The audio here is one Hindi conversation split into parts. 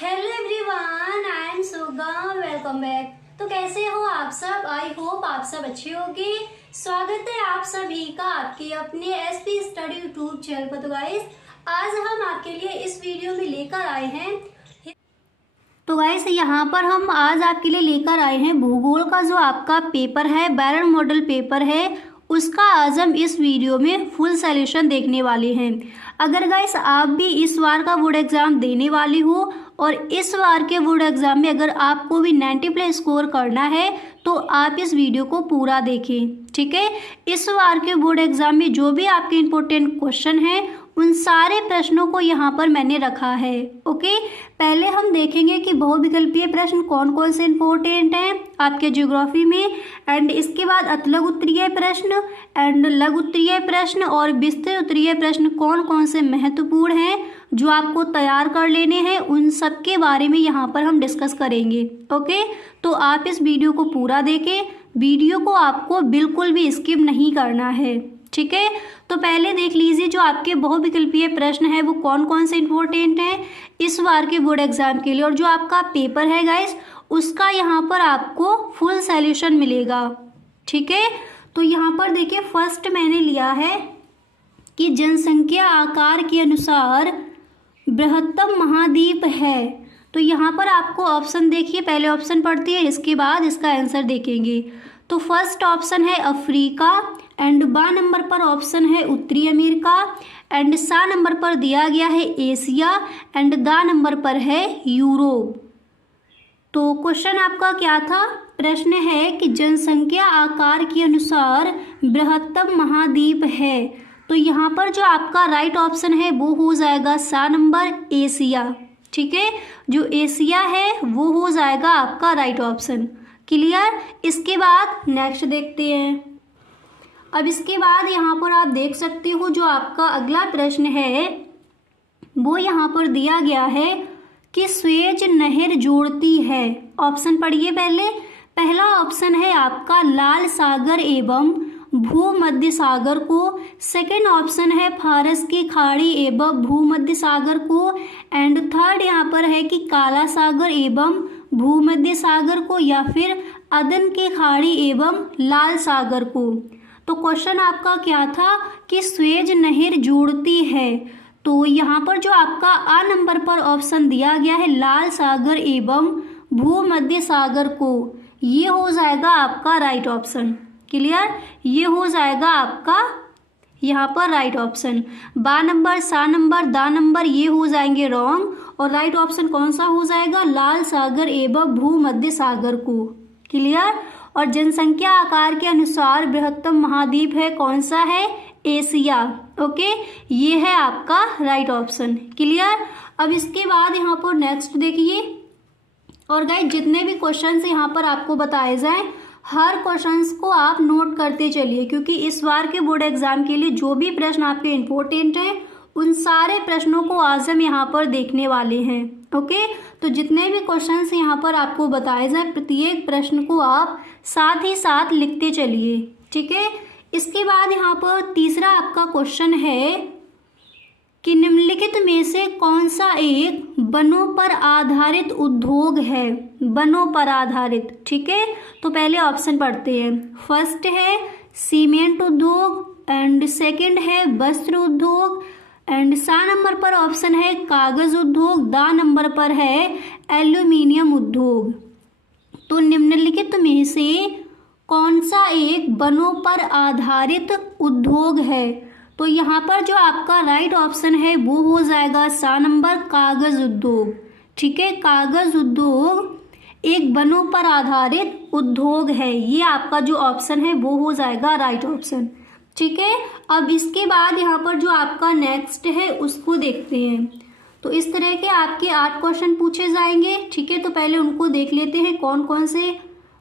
Hello everyone, I am Suga, welcome back. तो कैसे हो आप सब? आई होप आप सब अच्छे होंगे। स्वागत है आप सभी का आपके अपने एसपी स्टडी यूट्यूब चैनल पर। तो गाइस, आज हम आपके लिए इस वीडियो में लेकर आए हैं। तो गाइस, यहाँ पर हम आज आपके लिए लेकर आए हैं भूगोल का जो आपका पेपर है, बैरन मॉडल पेपर है, उसका आज हम इस वीडियो में फुल सॉल्यूशन देखने वाले हैं। अगर गाइस आप भी इस बार का बोर्ड एग्जाम देने वाली हो और इस बार के बोर्ड एग्जाम में अगर आपको भी 90+ स्कोर करना है तो आप इस वीडियो को पूरा देखें, ठीक है। इस बार के बोर्ड एग्जाम में जो भी आपके इम्पोर्टेंट क्वेश्चन हैं उन सारे प्रश्नों को यहाँ पर मैंने रखा है, ओके। पहले हम देखेंगे कि बहुविकल्पीय प्रश्न कौन कौन से इम्पोर्टेंट हैं आपके ज्योग्राफी में, एंड इसके बाद अतलग उत्तरीय प्रश्न एंड लघु उत्तरीय प्रश्न और विस्तृत उत्तरीय प्रश्न कौन कौन से महत्वपूर्ण हैं जो आपको तैयार कर लेने हैं, उन सब के बारे में यहाँ पर हम डिस्कस करेंगे, ओके। तो आप इस वीडियो को पूरा देखें, वीडियो को आपको बिल्कुल भी स्किप नहीं करना है, ठीक है। तो पहले देख लीजिए जो आपके बहुविकल्पीय प्रश्न है वो कौन कौन से इम्पोर्टेंट हैं इस बार के बोर्ड एग्जाम के लिए, और जो आपका पेपर है गाइस उसका यहाँ पर आपको फुल सॉल्यूशन मिलेगा, ठीक है। तो यहाँ पर देखिए, फर्स्ट मैंने लिया है कि जनसंख्या आकार के अनुसार बृहत्तम महाद्वीप है। तो यहाँ पर आपको ऑप्शन देखिए, पहले ऑप्शन पढ़ती है, इसके बाद इसका आंसर देखेंगे। तो फर्स्ट ऑप्शन है अफ्रीका, एंड बा नंबर पर ऑप्शन है उत्तरी अमेरिका, एंड सा नंबर पर दिया गया है एशिया, एंड दा नंबर पर है यूरोप। तो क्वेश्चन आपका क्या था? प्रश्न है कि जनसंख्या आकार के अनुसार बृहत्तम महाद्वीप है। तो यहाँ पर जो आपका राइट ऑप्शन है वो हो जाएगा सा नंबर एशिया, ठीक है। जो एशिया है वो हो जाएगा आपका राइट ऑप्शन। क्लियर? इसके बाद नेक्स्ट देखते हैं। अब इसके बाद यहाँ पर आप देख सकते हो जो आपका अगला प्रश्न है वो यहाँ पर दिया गया है कि स्वेज नहर जोड़ती है। ऑप्शन पढ़िए पहले। पहला ऑप्शन है आपका लाल सागर एवं भूमध्य सागर को, सेकंड ऑप्शन है फारस की खाड़ी एवं भूमध्य सागर को, एंड थर्ड यहाँ पर है कि काला सागर एवं भूमध्य सागर को, या फिर अदन की खाड़ी एवं लाल सागर को। तो क्वेश्चन आपका क्या था कि स्वेज नहर जोड़ती है। तो यहाँ पर जो आपका आ नंबर पर ऑप्शन दिया गया है लाल सागर एवं भूमध्य सागर को, ये हो जाएगा आपका राइट ऑप्शन। क्लियर? ये हो जाएगा आपका यहाँ पर राइट ऑप्शन। बा नंबर, सा नंबर, दा नंबर ये हो जाएंगे रॉन्ग, और राइट ऑप्शन कौन सा हो जाएगा? लाल सागर एवं भूमध्य सागर को। क्लियर? और जनसंख्या आकार के अनुसार बृहत्तम महाद्वीप है कौन सा है? Asia, okay. ये है आपका राइट ऑप्शन। क्लियर? अब इसके बाद यहाँ पर नेक्स्ट देखिए, और गाइस जितने भी क्वेश्चंस यहाँ पर आपको बताए जाएं हर क्वेश्चंस को आप नोट करते चलिए, क्योंकि इस बार के बोर्ड एग्जाम के लिए जो भी प्रश्न आपके इम्पोर्टेंट हैं उन सारे प्रश्नों को आज हम यहाँ पर देखने वाले हैं, ओके। तो जितने भी क्वेश्चंस यहाँ पर आपको बताए जाए प्रत्येक प्रश्न को आप साथ ही साथ लिखते चलिए, ठीक है। इसके बाद यहाँ पर तीसरा आपका क्वेश्चन है कि निम्नलिखित में से कौन सा एक वनों पर आधारित उद्योग है? वनों पर आधारित, ठीक है। तो पहले ऑप्शन पढ़ते हैं। फर्स्ट है सीमेंट उद्योग, एंड सेकंड है वस्त्र उद्योग, एंड सा नंबर पर ऑप्शन है कागज उद्योग, दा नंबर पर है एल्यूमिनियम उद्योग। तो निम्नलिखित में से कौन सा एक वनों पर आधारित उद्योग है? तो यहाँ पर जो आपका राइट ऑप्शन है वो हो जाएगा सा नंबर कागज उद्योग, ठीक है। कागज उद्योग एक वनों पर आधारित उद्योग है, ये आपका जो ऑप्शन है वो हो जाएगा राइट ऑप्शन, ठीक है। अब इसके बाद यहाँ पर जो आपका नेक्स्ट है उसको देखते हैं। तो इस तरह के आपके 8 क्वेश्चन पूछे जाएंगे, ठीक है। तो पहले उनको देख लेते हैं कौन कौन से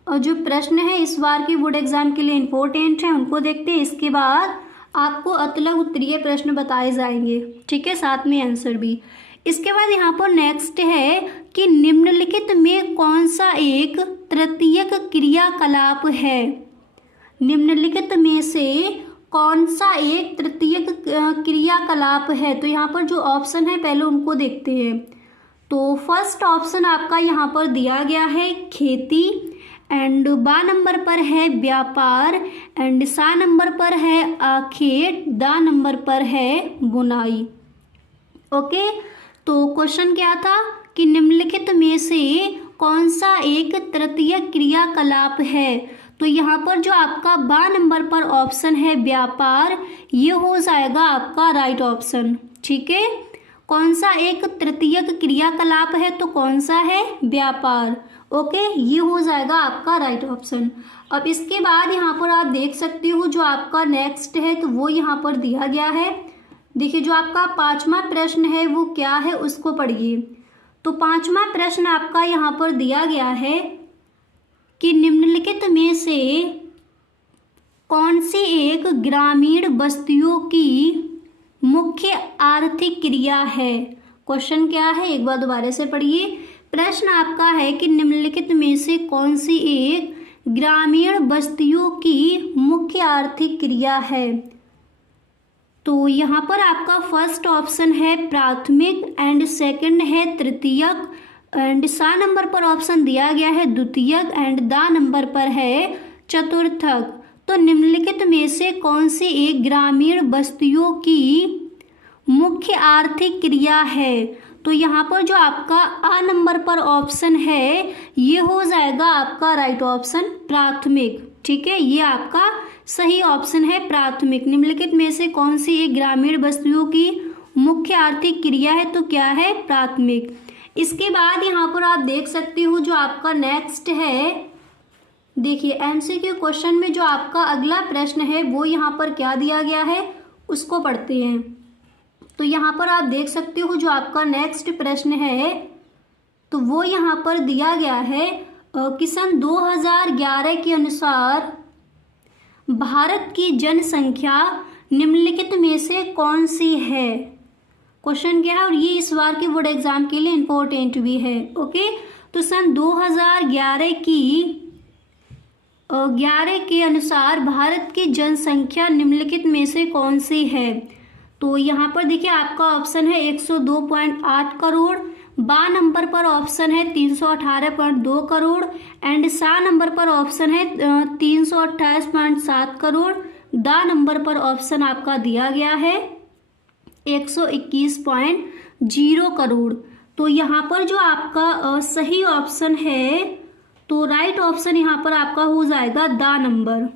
जो प्रश्न है इस बार के बोर्ड एग्जाम के लिए इम्पोर्टेंट है, उनको देखते हैं। इसके बाद आपको अतलग उत्तरीय प्रश्न बताए जाएंगे, ठीक है, साथ में आंसर भी। इसके बाद यहाँ पर नेक्स्ट है कि निम्नलिखित में कौन सा एक तृतीयक क्रियाकलाप है? निम्नलिखित में से कौन सा एक तृतीयक क्रियाकलाप है? तो यहाँ पर जो ऑप्शन है पहले उनको देखते हैं। तो फर्स्ट ऑप्शन आपका यहाँ पर दिया गया है खेती, एंड बा नंबर पर है व्यापार, एंड सा नंबर पर है आखेट, दा नंबर पर है बुनाई। ओके, तो क्वेश्चन क्या था कि निम्नलिखित में से कौन सा एक तृतीय क्रियाकलाप है। तो यहाँ पर जो आपका बा नंबर पर ऑप्शन है व्यापार, ये हो जाएगा आपका राइट ऑप्शन। ठीक है, कौन सा एक तृतीयक क्रियाकलाप है, तो कौन सा है, व्यापार। ओके, ये हो जाएगा आपका राइट ऑप्शन। अब इसके बाद यहाँ पर आप देख सकते हो जो आपका नेक्स्ट है, तो वो यहाँ पर दिया गया है। देखिए जो आपका 5वां प्रश्न है वो क्या है, उसको पढ़िए। तो 5वां प्रश्न आपका यहाँ पर दिया गया है कि निम्नलिखित में से कौन सी एक ग्रामीण बस्तियों की मुख्य आर्थिक क्रिया है। क्वेश्चन क्या है, एक बार दोबारा से पढ़िए। प्रश्न आपका है कि निम्नलिखित में से कौन सी एक ग्रामीण बस्तियों की मुख्य आर्थिक क्रिया है। तो यहाँ पर आपका फर्स्ट ऑप्शन है प्राथमिक, एंड सेकंड है तृतीयक, एंड सा नंबर पर ऑप्शन दिया गया है द्वितीयक, एंड दा नंबर पर है चतुर्थक। तो निम्नलिखित में से कौन सी एक ग्रामीण बस्तियों की मुख्य आर्थिक क्रिया है। तो यहाँ पर जो आपका आ नंबर पर ऑप्शन है ये हो जाएगा आपका राइट ऑप्शन प्राथमिक। ठीक है, ये आपका सही ऑप्शन है प्राथमिक। निम्नलिखित में से कौन सी एक ग्रामीण बस्तियों की मुख्य आर्थिक क्रिया है, तो क्या है, प्राथमिक। इसके बाद यहाँ पर आप देख सकते हो जो आपका नेक्स्ट है, देखिए एमसीक्यू क्वेश्चन में जो आपका अगला प्रश्न है वो यहाँ पर क्या दिया गया है उसको पढ़ते हैं। तो यहाँ पर आप देख सकते हो जो आपका नेक्स्ट प्रश्न है तो वो यहाँ पर दिया गया है कि सन 2011 के अनुसार भारत की जनसंख्या निम्नलिखित में से कौन सी है। क्वेश्चन क्या है और ये इस बार के बोर्ड एग्जाम के लिए इम्पोर्टेंट भी है। ओके, तो सन 2011 के अनुसार भारत की जनसंख्या निम्नलिखित में से कौन सी है। तो यहाँ पर देखिए आपका ऑप्शन है 102.8 करोड़, बा नंबर पर ऑप्शन है 318.2 करोड़, एंड सा नंबर पर ऑप्शन है 328.7 करोड़, दा नंबर पर ऑप्शन आपका दिया गया है 121.0 करोड़। तो यहाँ पर जो आपका सही ऑप्शन है तो राइट ऑप्शन यहाँ पर आपका हो जाएगा दा नंबर।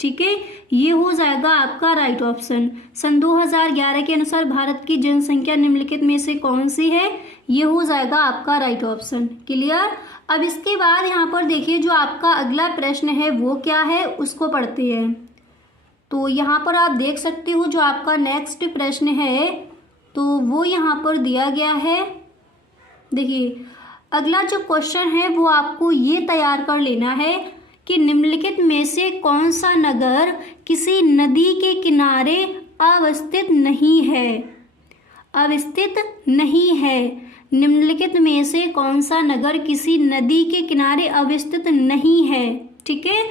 ठीक है, ये हो जाएगा आपका राइट ऑप्शन। सन 2011 के अनुसार भारत की जनसंख्या निम्नलिखित में से कौन सी है, ये हो जाएगा आपका राइट ऑप्शन। क्लियर। अब इसके बाद यहाँ पर देखिए जो आपका अगला प्रश्न है वो क्या है उसको पढ़ते हैं। तो यहाँ पर आप देख सकते हो जो आपका नेक्स्ट प्रश्न है तो वो यहाँ पर दिया गया है। देखिए अगला जो क्वेश्चन है वो आपको ये तैयार कर लेना है कि निम्नलिखित में से कौन सा नगर किसी नदी के किनारे अवस्थित नहीं है। अवस्थित नहीं है, निम्नलिखित में से कौन सा नगर किसी नदी के किनारे अवस्थित नहीं है। ठीक है,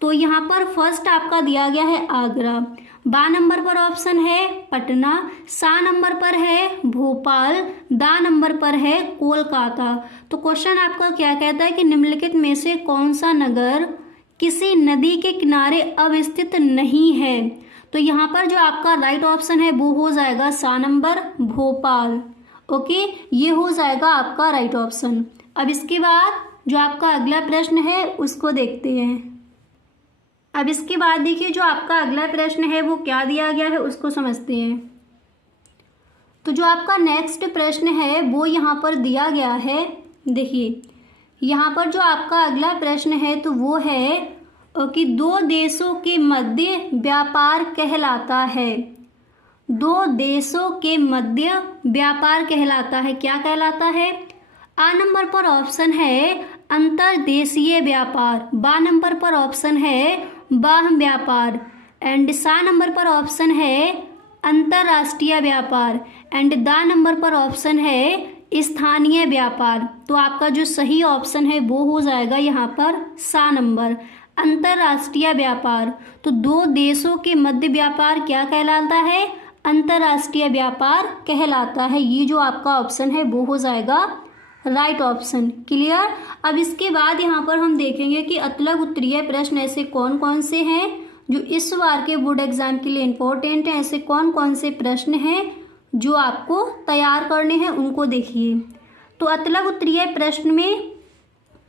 तो यहाँ पर फर्स्ट आपका दिया गया है आगरा, बा नंबर पर ऑप्शन है पटना, सा नंबर पर है भोपाल, दा नंबर पर है कोलकाता। तो क्वेश्चन आपका क्या कहता है कि निम्नलिखित में से कौन सा नगर किसी नदी के किनारे अवस्थित नहीं है। तो यहाँ पर जो आपका राइट ऑप्शन है वो हो जाएगा सा नंबर भोपाल। ओके, ये हो जाएगा आपका राइट ऑप्शन। अब इसके बाद जो आपका अगला प्रश्न है उसको देखते हैं। अब इसके बाद देखिए जो आपका अगला प्रश्न है वो क्या दिया गया है उसको समझते हैं। तो जो आपका नेक्स्ट प्रश्न है वो यहाँ पर दिया गया है। देखिए यहाँ पर जो आपका अगला प्रश्न है तो वो है कि दो देशों के मध्य व्यापार कहलाता है। दो देशों के मध्य व्यापार कहलाता है, क्या कहलाता है। आ नंबर पर ऑप्शन है अंतर्देशीय व्यापार, बा नंबर पर ऑप्शन है बाह्य व्यापार, एंड सा नंबर पर ऑप्शन है अंतर्राष्ट्रीय व्यापार, एंड दा नंबर पर ऑप्शन है स्थानीय व्यापार। तो आपका जो सही ऑप्शन है वो हो जाएगा यहाँ पर सा नंबर अंतर्राष्ट्रीय व्यापार। तो दो देशों के मध्य व्यापार क्या कहलाता है, अंतर्राष्ट्रीय व्यापार कहलाता है। ये जो आपका ऑप्शन है वो हो जाएगा राइट ऑप्शन। क्लियर। अब इसके बाद यहाँ पर हम देखेंगे कि अतलग उत्तरीय प्रश्न ऐसे कौन कौन से हैं जो इस बार के बोर्ड एग्जाम के लिए इम्पोर्टेंट हैं। ऐसे कौन कौन से प्रश्न हैं जो आपको तैयार करने हैं, उनको देखिए। तो अतलग उत्तरीय प्रश्न में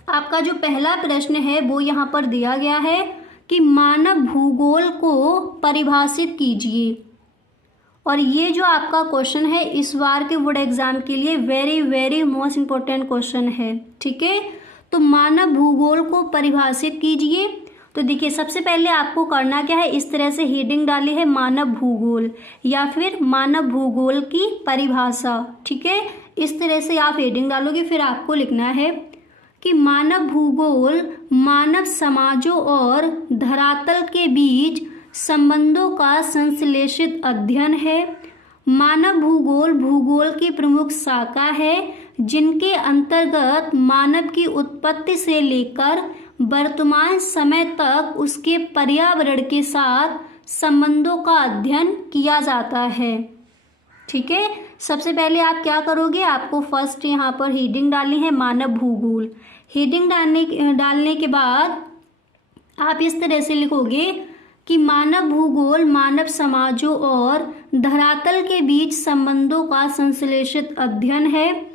आपका जो पहला प्रश्न है वो यहाँ पर दिया गया है कि मानव भूगोल को परिभाषित कीजिए। और ये जो आपका क्वेश्चन है इस बार के बोर्ड एग्जाम के लिए very very most important question है। ठीक है, तो मानव भूगोल को परिभाषित कीजिए। तो देखिए सबसे पहले आपको करना क्या है, इस तरह से हेडिंग डाली है मानव भूगोल या फिर मानव भूगोल की परिभाषा। ठीक है, इस तरह से आप हेडिंग डालोगे। फिर आपको लिखना है कि मानव भूगोल मानव समाजों और धरातल के बीच संबंधों का संश्लेषित अध्ययन है। मानव भूगोल भूगोल की प्रमुख शाखा है जिनके अंतर्गत मानव की उत्पत्ति से लेकर वर्तमान समय तक उसके पर्यावरण के साथ संबंधों का अध्ययन किया जाता है। ठीक है, सबसे पहले आप क्या करोगे, आपको फर्स्ट यहाँ पर हेडिंग डालनी है मानव भूगोल। हेडिंग डालने के बाद आप इस तरह से लिखोगे कि मानव भूगोल मानव समाजों और धरातल के बीच संबंधों का संश्लेषित अध्ययन है।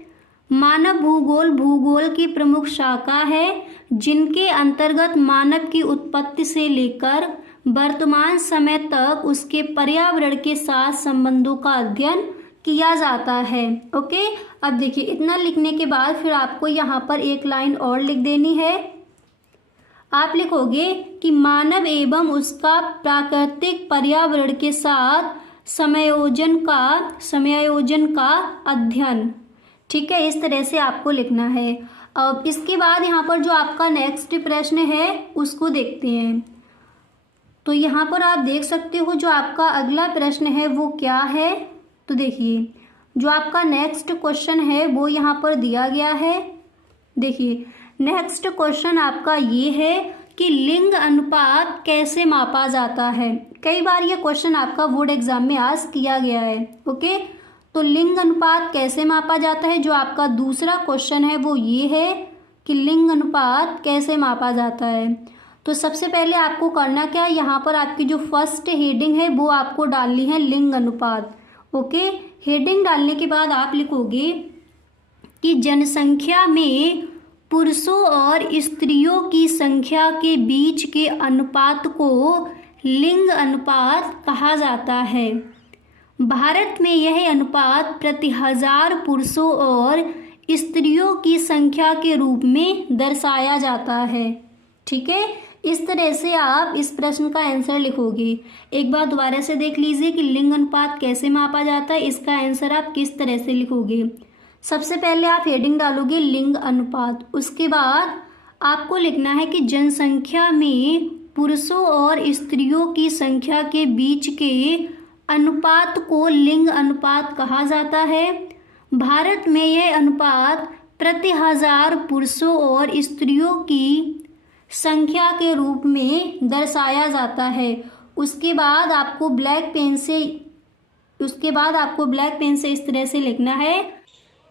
मानव भूगोल भूगोल की प्रमुख शाखा है जिनके अंतर्गत मानव की उत्पत्ति से लेकर वर्तमान समय तक उसके पर्यावरण के साथ संबंधों का अध्ययन किया जाता है। ओके, अब देखिए इतना लिखने के बाद फिर आपको यहाँ पर एक लाइन और लिख देनी है। आप लिखोगे कि मानव एवं उसका प्राकृतिक पर्यावरण के साथ समायोजन का अध्ययन। ठीक है, इस तरह से आपको लिखना है। अब इसके बाद यहाँ पर जो आपका नेक्स्ट प्रश्न है उसको देखते हैं। तो यहाँ पर आप देख सकते हो जो आपका अगला प्रश्न है वो क्या है। तो देखिए जो आपका नेक्स्ट क्वेश्चन है वो यहाँ पर दिया गया है। देखिए नेक्स्ट क्वेश्चन आपका ये है कि लिंग अनुपात कैसे मापा जाता है। कई बार ये क्वेश्चन आपका बोर्ड एग्जाम में आज किया गया है। ओके, तो लिंग अनुपात कैसे मापा जाता है, जो आपका दूसरा क्वेश्चन है वो ये है कि लिंग अनुपात कैसे मापा जाता है। तो सबसे पहले आपको करना क्या है, यहाँ पर आपकी जो फर्स्ट हेडिंग है वो आपको डालनी है लिंग अनुपात। ओके, हेडिंग डालने के बाद आप लिखोगे कि जनसंख्या में पुरुषों और स्त्रियों की संख्या के बीच के अनुपात को लिंग अनुपात कहा जाता है। भारत में यह अनुपात प्रति 1000 पुरुषों और स्त्रियों की संख्या के रूप में दर्शाया जाता है। ठीक है, इस तरह से आप इस प्रश्न का आंसर लिखोगे। एक बार दोबारा से देख लीजिए कि लिंग अनुपात कैसे मापा जाता है, इसका आंसर आप किस तरह से लिखोगे। सबसे पहले आप हेडिंग डालोगे लिंग अनुपात, उसके बाद आपको लिखना है कि जनसंख्या में पुरुषों और स्त्रियों की संख्या के बीच के अनुपात को लिंग अनुपात कहा जाता है। भारत में यह अनुपात प्रति 1000 पुरुषों और स्त्रियों की संख्या के रूप में दर्शाया जाता है। उसके बाद आपको ब्लैक पेन से इस तरह से लिखना है।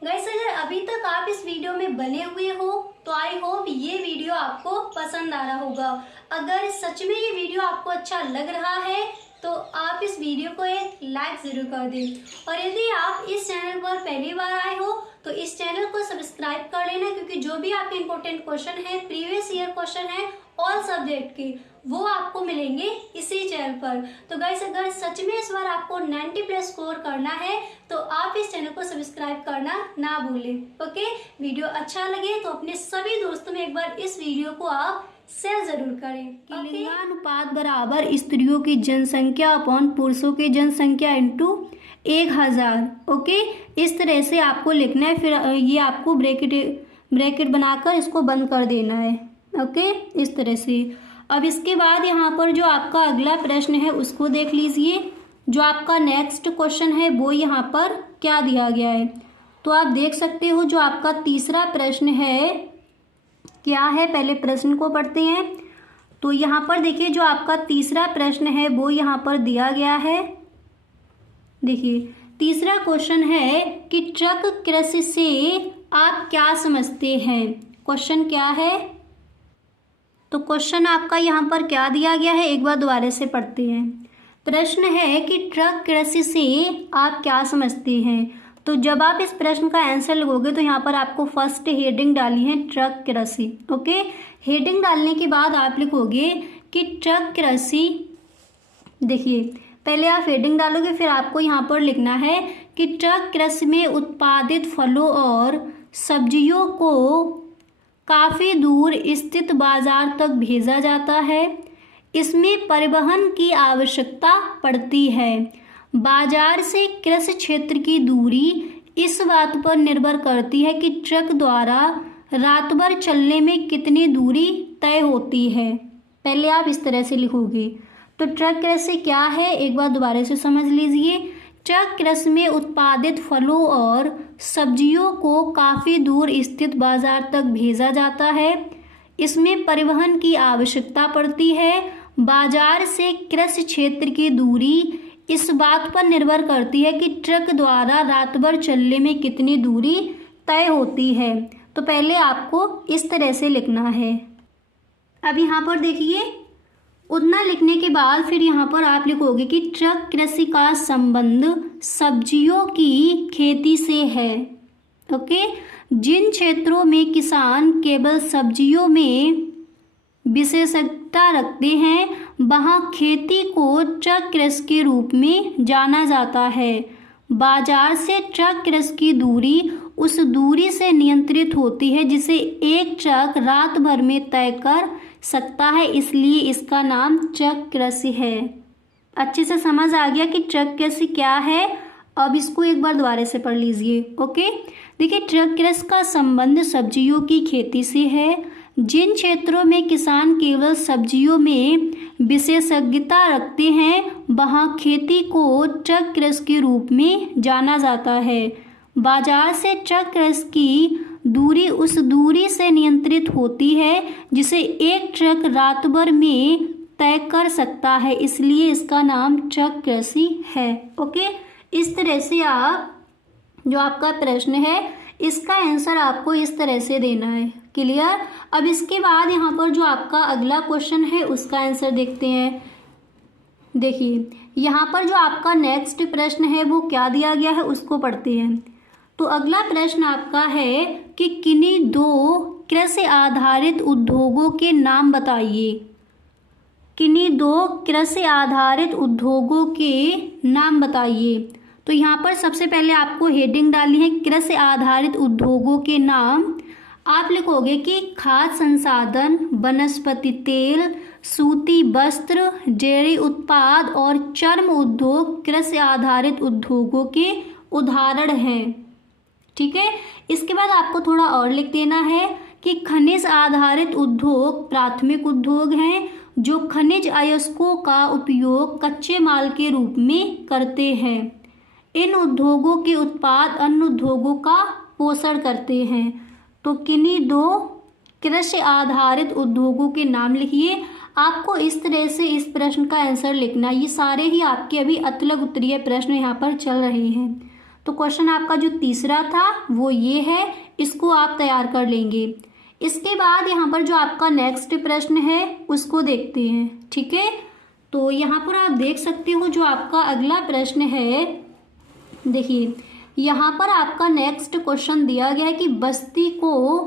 गाइस, अगर अभी तक आप इस वीडियो में बने हुए हो तो आई होप ये वीडियो आपको पसंद आ रहा होगा। अगर सच में ये वीडियो आपको अच्छा लग रहा है तो आप इस वीडियो को एक लाइक जरूर कर दें, और यदि आप इस चैनल पर पहली बार आए हो तो इस चैनल को सब्सक्राइब कर लेना, क्योंकि जो भी आपके इंपॉर्टेंट क्वेश्चन है, प्रीवियस ईयर क्वेश्चन है ऑल सब्जेक्ट के, वो आपको मिलेंगे इसी चैनल पर। तो गाइस, अगर सच में इस बार आपको 90+ स्कोर करना है तो आप इस चैनल को सब्सक्राइब करना ना भूलें। ओके, वीडियो अच्छा लगे तो अपने सभी दोस्तों में एक बार इस वीडियो को आप शेयर जरूर करें कि लिंगानुपात बराबर स्त्रियों की जनसंख्या अपॉन पुरुषों की जनसंख्या इंटू 1000। ओके, इस तरह से आपको लिखना है। फिर ये आपको ब्रैकेट बनाकर इसको बंद कर देना है। ओके, इस तरह से। अब इसके बाद यहाँ पर जो आपका अगला प्रश्न है उसको देख लीजिए। जो आपका नेक्स्ट क्वेश्चन है वो यहाँ पर क्या दिया गया है, तो आप देख सकते हो जो आपका तीसरा प्रश्न है क्या है। पहले प्रश्न को पढ़ते हैं। तो यहाँ पर देखिए जो आपका तीसरा प्रश्न है वो यहाँ पर दिया गया है। देखिए तीसरा क्वेश्चन है कि ट्रक कृषि से आप क्या समझते हैं। क्वेश्चन क्या है, तो क्वेश्चन आपका यहाँ पर क्या दिया गया है, एक बार दोबारा से पढ़ते हैं। प्रश्न है कि ट्रक कृषि से आप क्या समझते हैं। तो जब आप इस प्रश्न का आंसर लिखोगे तो यहाँ पर आपको फर्स्ट हेडिंग डाली है ट्रक कृषि। ओके, हेडिंग डालने के बाद आप लिखोगे कि ट्रक कृषि, देखिए पहले आप हेडिंग डालोगे, फिर आपको यहाँ पर लिखना है कि ट्रक कृषि में उत्पादित फलों और सब्जियों को काफ़ी दूर स्थित बाजार तक भेजा जाता है। इसमें परिवहन की आवश्यकता पड़ती है। बाजार से कृषि क्षेत्र की दूरी इस बात पर निर्भर करती है कि ट्रक द्वारा रात भर चलने में कितनी दूरी तय होती है। पहले आप इस तरह से लिखोगे। तो ट्रक कृषि क्या है, एक बार दोबारा से समझ लीजिए। ट्रक कृषि में उत्पादित फलों और सब्जियों को काफ़ी दूर स्थित बाजार तक भेजा जाता है। इसमें परिवहन की आवश्यकता पड़ती है। बाजार से कृषि क्षेत्र की दूरी इस बात पर निर्भर करती है कि ट्रक द्वारा रात भर चलने में कितनी दूरी तय होती है। तो पहले आपको इस तरह से लिखना है। अब यहाँ पर देखिए, उतना लिखने के बाद फिर यहाँ पर आप लिखोगे कि ट्रक कृषि का संबंध सब्जियों की खेती से है। ओके, जिन क्षेत्रों में किसान केवल सब्जियों में विशेषज्ञता रखते हैं वहाँ खेती को ट्रक कृषि के रूप में जाना जाता है। बाजार से ट्रक कृषि की दूरी उस दूरी से नियंत्रित होती है जिसे एक ट्रक रात भर में तय कर सकता है, इसलिए इसका नाम ट्रक कृषि है। अच्छे से समझ आ गया कि ट्रक कृषि क्या है। अब इसको एक बार दोबारा से पढ़ लीजिए। ओके, देखिए ट्रक कृषि का संबंध सब्जियों की खेती से है। जिन क्षेत्रों में किसान केवल सब्जियों में विशेषज्ञता रखते हैं वहाँ खेती को ट्रक कृषि के रूप में जाना जाता है। बाजार से ट्रक कृषि की दूरी उस दूरी से नियंत्रित होती है जिसे एक ट्रक रात भर में तय कर सकता है, इसलिए इसका नाम ट्रक कृषि है। ओके, इस तरह से आप जो आपका प्रश्न है इसका आंसर आपको इस तरह से देना है। क्लियर। अब इसके बाद यहाँ पर जो आपका अगला क्वेश्चन है उसका आंसर देखते हैं। देखिए यहाँ पर जो आपका नेक्स्ट प्रश्न है वो क्या दिया गया है उसको पढ़ते हैं। तो अगला प्रश्न आपका है कि किन्हीं दो कृषि आधारित उद्योगों के नाम बताइए। किन्हीं दो कृषि आधारित उद्योगों के नाम बताइए। तो यहाँ पर सबसे पहले आपको हेडिंग डाली है कृषि आधारित उद्योगों के नाम। आप लिखोगे कि खाद्य संसाधन, वनस्पति तेल, सूती वस्त्र, डेयरी उत्पाद और चर्म उद्योग कृषि आधारित उद्योगों के उदाहरण हैं। ठीक है, इसके बाद आपको थोड़ा और लिख देना है कि खनिज आधारित उद्योग प्राथमिक उद्योग हैं जो खनिज अयस्कों का उपयोग कच्चे माल के रूप में करते हैं। इन उद्योगों के उत्पाद अन्य उद्योगों का पोषण करते हैं। तो किन्हीं दो कृषि आधारित उद्योगों के नाम लिखिए। आपको इस तरह से इस प्रश्न का आंसर लिखना। ये सारे ही आपके अभी अतलग उत्तरीय प्रश्न यहाँ पर चल रहे हैं। तो क्वेश्चन आपका जो तीसरा था वो ये है, इसको आप तैयार कर लेंगे। इसके बाद यहाँ पर जो आपका नेक्स्ट प्रश्न है उसको देखते हैं। ठीक है, तो यहाँ पर आप देख सकते हो जो आपका अगला प्रश्न है। देखिए यहाँ पर आपका नेक्स्ट क्वेश्चन दिया गया है कि बस्ती को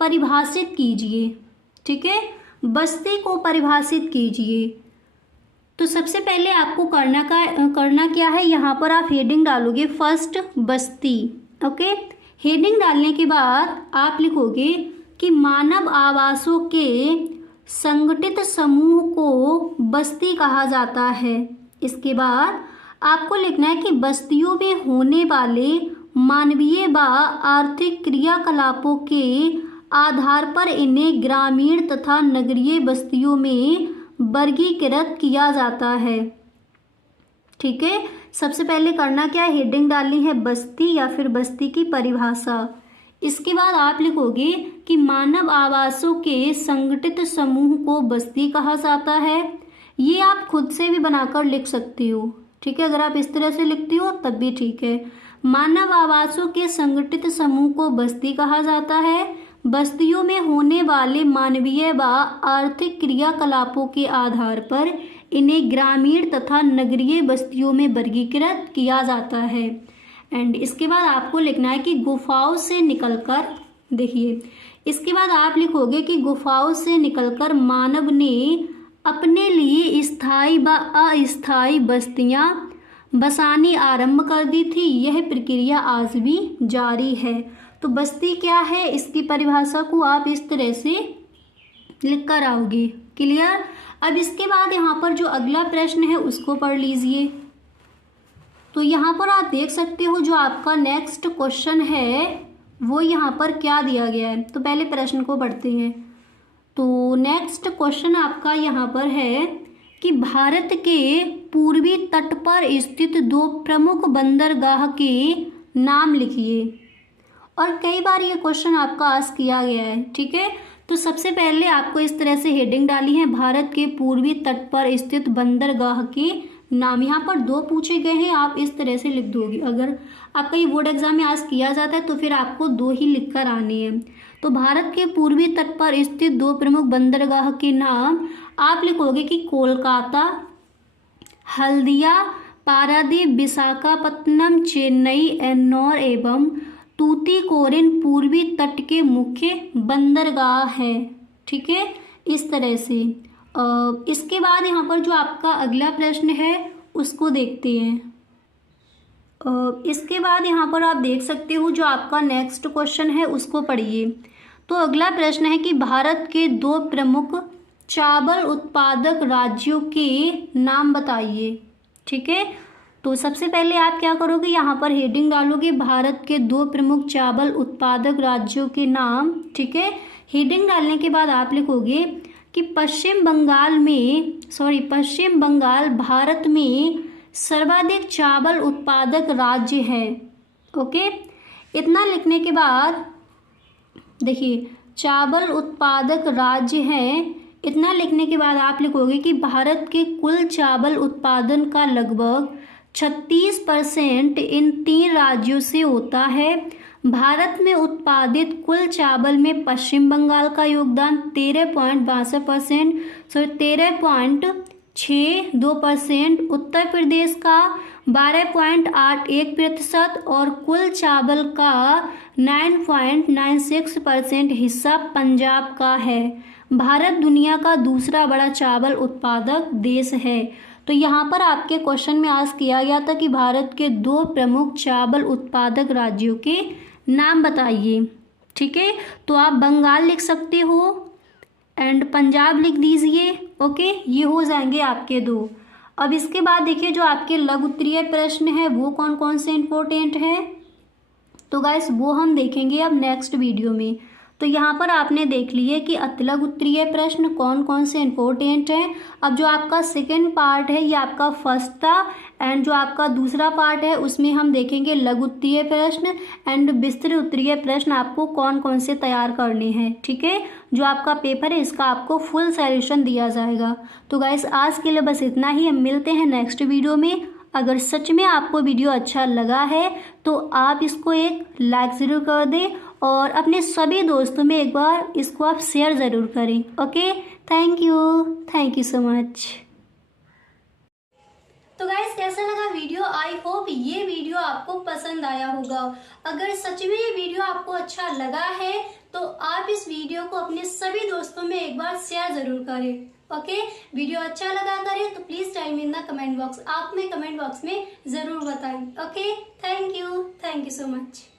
परिभाषित कीजिए। ठीक है, बस्ती को परिभाषित कीजिए। तो सबसे पहले आपको करना क्या है, यहाँ पर आप हेडिंग डालोगे फर्स्ट बस्ती। ओके, हेडिंग डालने के बाद आप लिखोगे कि मानव आवासों के संगठित समूह को बस्ती कहा जाता है। इसके बाद आपको लिखना है कि बस्तियों में होने वाले मानवीय व आर्थिक क्रियाकलापों के आधार पर इन्हें ग्रामीण तथा नगरीय बस्तियों में वर्गीकृत किया जाता है। ठीक है, सबसे पहले करना क्या है, हेडिंग डालनी है बस्ती या फिर बस्ती की परिभाषा। इसके बाद आप लिखोगे कि मानव आवासों के संगठित समूह को बस्ती कहा जाता है। ये आप खुद से भी बनाकर लिख सकते हो। ठीक है, अगर आप इस तरह से लिखती हो तब भी ठीक है। मानव आवासों के संगठित समूह को बस्ती कहा जाता है। बस्तियों में होने वाले मानवीय व आर्थिक क्रियाकलापों के आधार पर इन्हें ग्रामीण तथा नगरीय बस्तियों में वर्गीकृत किया जाता है। एंड इसके बाद आपको लिखना है कि गुफाओं से निकलकर, देखिए इसके बाद आप लिखोगे कि गुफाओं से निकलकर मानव ने अपने लिए स्थायी व अस्थायी बस्तियां बसानी आरंभ कर दी थी। यह प्रक्रिया आज भी जारी है। तो बस्ती क्या है, इसकी परिभाषा को आप इस तरह से लिख कर आओगे। क्लियर। अब इसके बाद यहाँ पर जो अगला प्रश्न है उसको पढ़ लीजिए। तो यहाँ पर आप देख सकते हो जो आपका नेक्स्ट क्वेश्चन है वो यहाँ पर क्या दिया गया है। तो पहले प्रश्न को पढ़ते हैं। तो नेक्स्ट क्वेश्चन आपका यहाँ पर है कि भारत के पूर्वी तट पर स्थित 2 प्रमुख बंदरगाह के नाम लिखिए। और कई बार ये क्वेश्चन आपका आस्क किया गया है। ठीक है, तो सबसे पहले आपको इस तरह से हेडिंग डाली है, भारत के पूर्वी तट पर स्थित बंदरगाह के नाम। यहाँ पर 2 पूछे गए हैं, आप इस तरह से लिख दोगे। अगर आपका ये बोर्ड एग्जाम में आस्क किया जाता है तो फिर आपको 2 ही लिख कर आने हैं। तो भारत के पूर्वी तट पर स्थित 2 प्रमुख बंदरगाह के नाम आप लिखोगे कि कोलकाता, हल्दिया, पारादीप, विशाखापत्तनम, चेन्नई, एन्नौर एवं तूतीकोरिन पूर्वी तट के मुख्य बंदरगाह है। ठीक है, इस तरह से। इसके बाद यहाँ पर जो आपका अगला प्रश्न है उसको देखते हैं। इसके बाद यहाँ पर आप देख सकते हो जो आपका नेक्स्ट क्वेश्चन है उसको पढ़िए। तो अगला प्रश्न है कि भारत के 2 प्रमुख चावल उत्पादक राज्यों के नाम बताइए। ठीक है, तो सबसे पहले आप क्या करोगे, यहाँ पर हेडिंग डालोगे भारत के 2 प्रमुख चावल उत्पादक राज्यों के नाम। ठीक है, हेडिंग डालने के बाद आप लिखोगे कि पश्चिम बंगाल भारत में सर्वाधिक चावल उत्पादक राज्य है। ओके, इतना लिखने के बाद देखिए चावल उत्पादक राज्य है, इतना लिखने के बाद आप लिखोगे कि भारत के कुल चावल उत्पादन का लगभग 36% इन 3 राज्यों से होता है। भारत में उत्पादित कुल चावल में पश्चिम बंगाल का योगदान 13.62%, उत्तर प्रदेश का 12.81% और कुल चावल का 9.96% हिस्सा पंजाब का है। भारत दुनिया का दूसरा बड़ा चावल उत्पादक देश है। तो यहाँ पर आपके क्वेश्चन में आस्क किया गया था कि भारत के 2 प्रमुख चावल उत्पादक राज्यों के नाम बताइए। ठीक है, तो आप बंगाल लिख सकते हो एंड पंजाब लिख दीजिए। ओके, ये हो जाएंगे आपके 2। अब इसके बाद देखिए जो आपके लघु उत्तरीय प्रश्न है वो कौन कौन से इम्पोर्टेंट है। तो गाइस वो हम देखेंगे अब नेक्स्ट वीडियो में। तो यहाँ पर आपने देख लिए कि लघु उत्तरीय प्रश्न कौन कौन से इम्पोर्टेंट हैं। अब जो आपका सेकंड पार्ट है ये आपका फर्स्ट था एंड जो आपका दूसरा पार्ट है उसमें हम देखेंगे लघु उत्तरीय प्रश्न एंड विस्तृत उत्तरीय प्रश्न आपको कौन कौन से तैयार करने हैं। ठीक है, जो आपका पेपर है इसका आपको फुल सॉल्यूशन दिया जाएगा। तो गाइस आज के लिए बस इतना ही, हम मिलते हैं नेक्स्ट वीडियो में। अगर सच में आपको वीडियो अच्छा लगा है तो आप इसको एक लाइक ज़रूर कर दें और अपने सभी दोस्तों में एक बार इसको आप शेयर ज़रूर करें। Okay, thank you so much. तो गाइस कैसा लगा वीडियो, आई होप ये वीडियो आपको पसंद आया होगा। अगर सच में ये वीडियो आपको अच्छा लगा है तो आप इस वीडियो को अपने सभी दोस्तों में एक बार शेयर जरूर करें। ओके, वीडियो अच्छा लगा करे तो please time in the comment box, आप में कमेंट बॉक्स में जरूर बताएं। Okay, thank you so much.